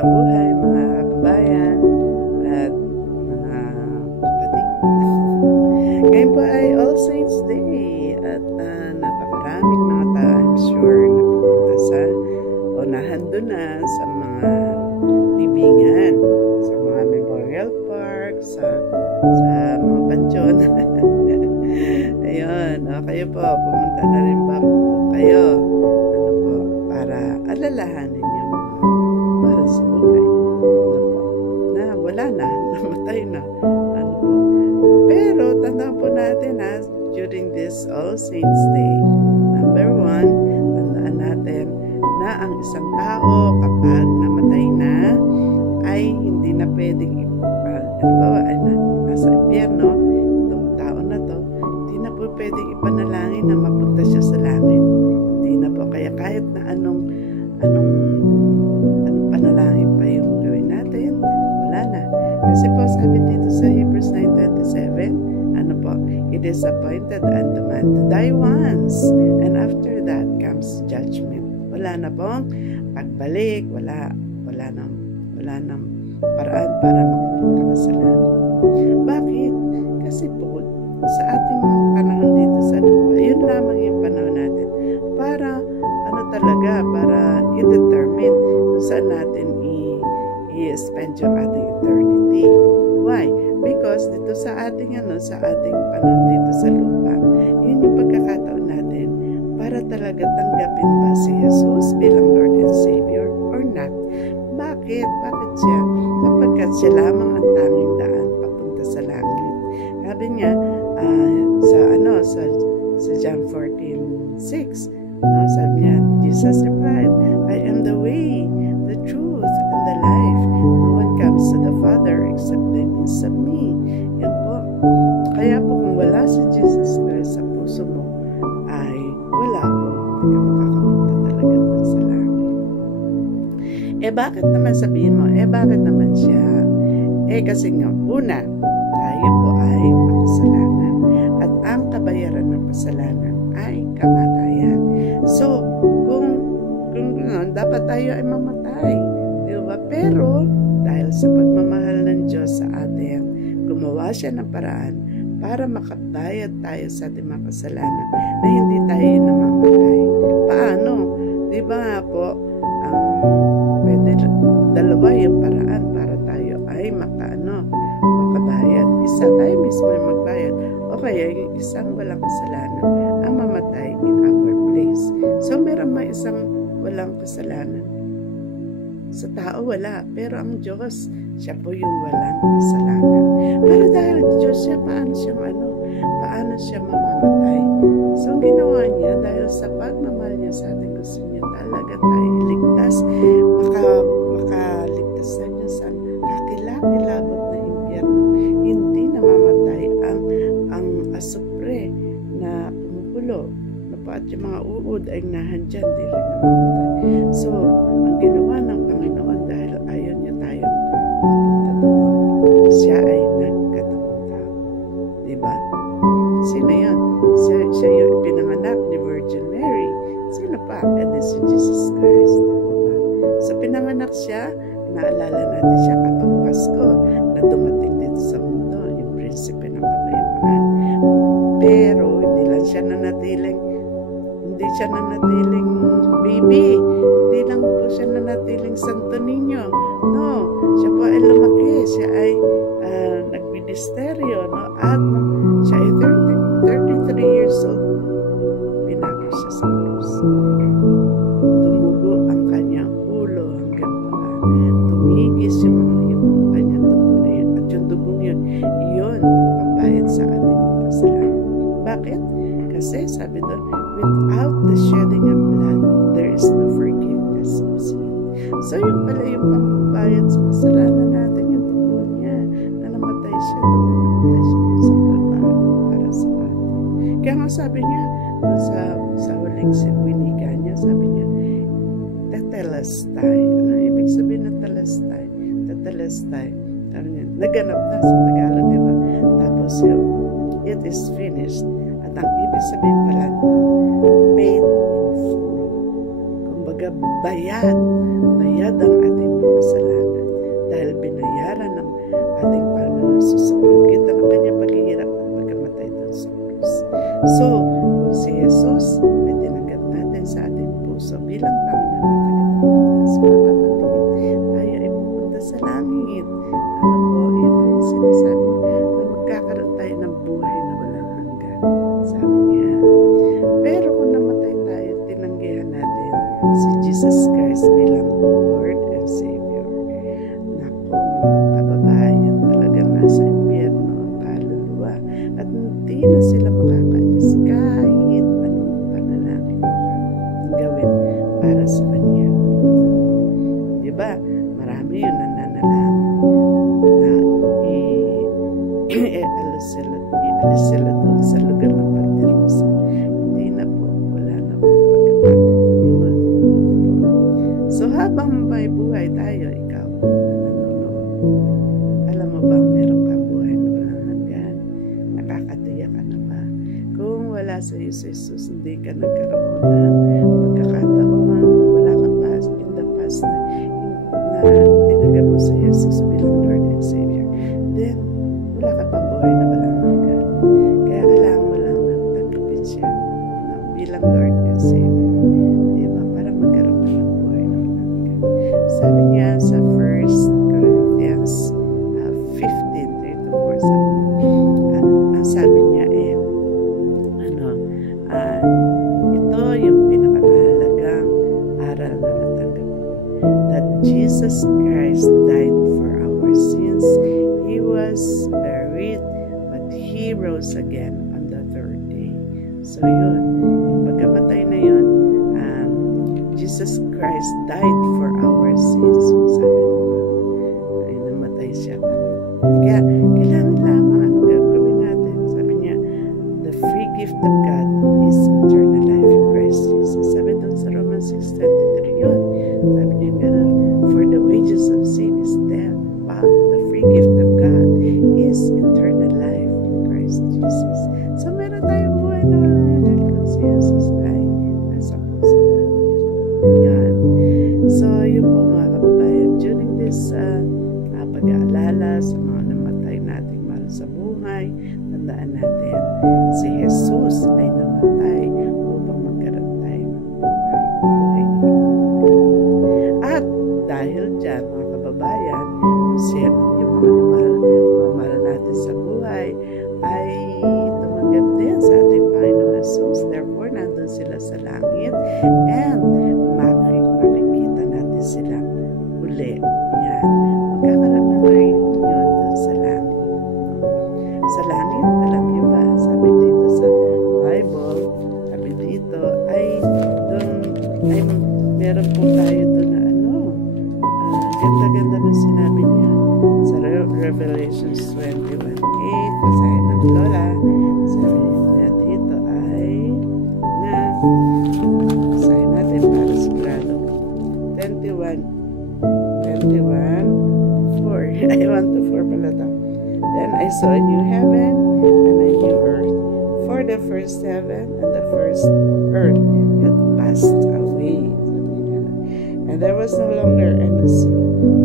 Magandang buhay mga kababayan at mga kapatid. Ngayon po ay All Saints Day at napakaraming mga tao, I'm sure, na pupunta sa o nahando na sa mga libingan, sa mga memorial park, sa mga pansyon. Ayun, kayo po, pumunta na rin ba po kayo? Ano po, para alalahanin yung mahal sa buhay. Ano po, na wala na, namatay na. Ano po. Pero, tandaan po natin during this All Saints Day, number 1, tandaan natin na ang isang tao kapag namatay na, ay hindi na pwedeng halimbawa ay nasa impyerno, itong tao na to, hindi na po pwedeng ipanalangin na mapunta siya sa langit. Hindi na po. Kaya kahit na anong panalangin pa yung gawin natin, wala na. Kasi po sabi dito sa Hebrews 9:27, ano po, it is appointed unto man to die once, and after that comes judgment. Wala na pong pagbalik, wala nang paraan para makapunta ka sa langit. Bakit? Kasi po, sa ating panahon dito sa lupa, yun lamang yung panahon natin para, para i-determine kung saan natin i-spend yung ating eternity. Why? Because dito sa ating panahon dito sa lupa, yun yung pagkakataon natin para talaga tanggapin ba si Jesus bilang Lord and Savior or not. Bakit? Bakit siya? Sapagkat siya lamang ang tanging daan papunta sa langit. Sabi niya, sa John 14:6, sabi niya, Jesus replied, I am the way, the truth, and the life. No one comes to the Father except by means of me. Yan po. Kaya po kung wala si Jesus Christ sa puso mo, ay wala po. Hindi ka makakapunta talaga sa langit. Bakit naman sabihin mo? Bakit naman siya? Kasi nga, una, tayo po ay makasalanan. At ang kabayaran ng kasalanan ay kamatayan. So, kung dapat tayo ay mamatay. Di ba? Pero, dahil sa pagmamahal ng Diyos sa atin, gumawa siya ng paraan para makabayad tayo sa ating mga kasalanan na hindi tayo namamatay. Paano? Di ba po, pwede dalawa yung paraan para tayo ay makabayad. Isa, tayo mismo ay magbayad. O kaya yung isang walang kasalanan ang mamatay in our place. So, meron may isang walang kasalanan. Sa tao, wala. Pero ang Diyos, siya po yung walang kasalanan. Pero dahil Diyos siya, paano siya mamamatay? So, ang ginawa niya, dahil sa pagmamahal niya sa ating, gusto niya talaga tayo iligtas, makaligtas na niya sa kakilakilabot na impyerno. Hindi namamatay ang asupre na kumukulo. At yung mga uod ay nahandyan, di rin namamatay. So, ang ginawa ng Panginoon dahil ayaw niya tayong mapunta doon, siya ay nagkataong tao. Diba? Sino yun? Siya yung pinanganak ni Virgin Mary. Sino pa? Si Jesus Christ. Diba? So, pinanganak siya, naalala natin siya kapag Pasko na dumating dito sa mundo, yung prinsipe ng kapayapaan. Pero, hindi siya nanatiling baby. Hindi lang po siya nanatiling Santo Niño. No, siya po ay lumaki. Siya ay nagministeryo. No? At siya ay 33 years old. Pinako siya sa krus. Tumugo ang kanyang ulo hanggang paa. Tumigis yung kanyang dugo na yun. At yung dugong yun ang pambayad sa ating mga kasalanan. Bakit? Kasi sabi doon, without the shedding of blood, there is no forgiveness of sin. So, yung pala yung pambayad sa kasalanan natin, yung dugo niya, na namatay siya doon sa para sa atin. Kaya nga sabi niya, sa huling winika niya, sabi niya, tetelestai. Ano ibig sabihin ng tetelestai? Tetelestai. Naganap na sa Tagalog, di ba? Tapos it is finished. At ang ibig sabihin pala, paid in full. Kumbaga, bayad ang ating mga kasalanan. So, kung si Jesus ay tinanggap natin sa ating puso bilang Panginoon at tagapagligtas, mga kapatid, tayo ay pupunta sa langit. Ano po, yun po yung sinasabi na magkakaroon tayo ng buhay na walang hanggan. Sabi niya, pero kung namatay tayo, tinanggihan natin si Jesus Christ bilang Lord and Savior. Naku, mga kababayan, talagang nasa impyerno ang kaluluwa at hindi na sila makakaalis kahit anong panalangin pa gawin para sa Kanya. Diba? Marami yun nananalangin na ialis sila doon sa lugar ng pagdirusa. Hindi na po, wala na po pagkakataon yun. So habang may buhay tayo, ikaw na nanonood, alam mo ba meron kang buhay na walang hanggan? Nakakatiya ka na ba? Kung wala sa iyo si Jesus, hindi ka nagkaroon ng pagkakataon, wala kang past, in the past na tinanggap mo sa Jesus bilang Lord and Savior, then wala ka pang buhay na walang hanggan. Kaya kailangan mo lang tanggapin siya bilang Lord and Savior. Diba? Para magkaroon ka ng buhay na walang hanggan. Sabi niya sa 1 Corinthians 15:3-4, sabi niya ito yung pinakamahalagang aral na natanggap ko. That Jesus Christ died for our sins. He was buried, but He rose again on the third day. So yun, pagkamatay na yun, Jesus Christ died for our sins. Sabi naman, ay namatay siya. Kaya kailangan lamang anong gagawin natin. Sabi niya, the free gift of God is eternal life in Christ Jesus. Sabi doon sa Romans 6:23 yun. Sabi niya gano'n, for the wages of sin is death, but the free gift of God is eternal life in Christ Jesus. So meron tayong buhay na wala hanggan kung si Jesus ay nasa puso natin. Yan. So yun po mga kababayan, during this pag-aalala sa mga namatay nating mahal sa buhay, tandaan natin, si Jesus ay namatay upang magkaroon tayo ng buhay na walang hanggan. At dahil dyan, mga kababayan, yung mga mahal natin sa buhay ay tumanggap din sa ating Panginoon Jesus. Therefore, nandun sila sa langit and makikita natin sila uli. Yan. Magkakaroon ng reunion doon sa langit. Sa langit, alam niyo ba, sabi dito sa Bible, sabi dito, ay meron po tayo doon na ganda-ganda na sinabi niya sa Revelations 21:8, basahin ng Lola, sabi niya dito ay basahin natin para sigurado. 21:4 I want to 4 pala ito. Then I saw a new heaven and a new earth, for the first heaven and the first earth had passed away. And there was no longer any sea.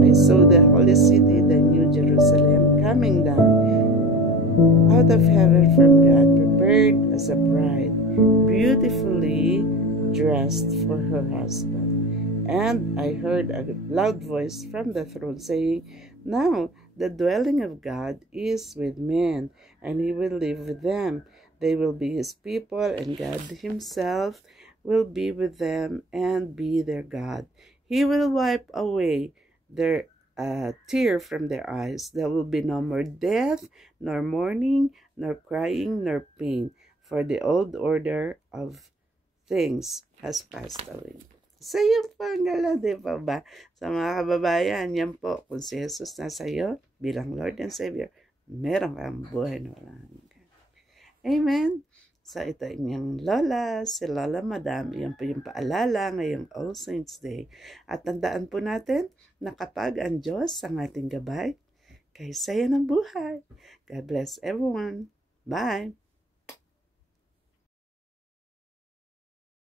I saw the holy city, the new Jerusalem, coming down out of heaven from God, prepared as a bride, beautifully dressed for her husband. And I heard a loud voice from the throne saying, now the dwelling of God is with men, and He will live with them. They will be His people, and God Himself will be with them and be their God. He will wipe away their tear from their eyes. There will be no more death, nor mourning, nor crying, nor pain, for the old order of things has passed away. So yun po ang gala, di ba ba? Sa mga kababayan, yan po, kung si Jesus nasa iyo, bilang Lord and Savior, meron kang buhay na walang hanggan. Amen? So ito inyong Lola, si Lola Madam, yan po yung paalala ngayong All Saints Day. At tandaan po natin na kapag ang Diyos ang ating gabay, kay saya ng buhay. God bless everyone. Bye!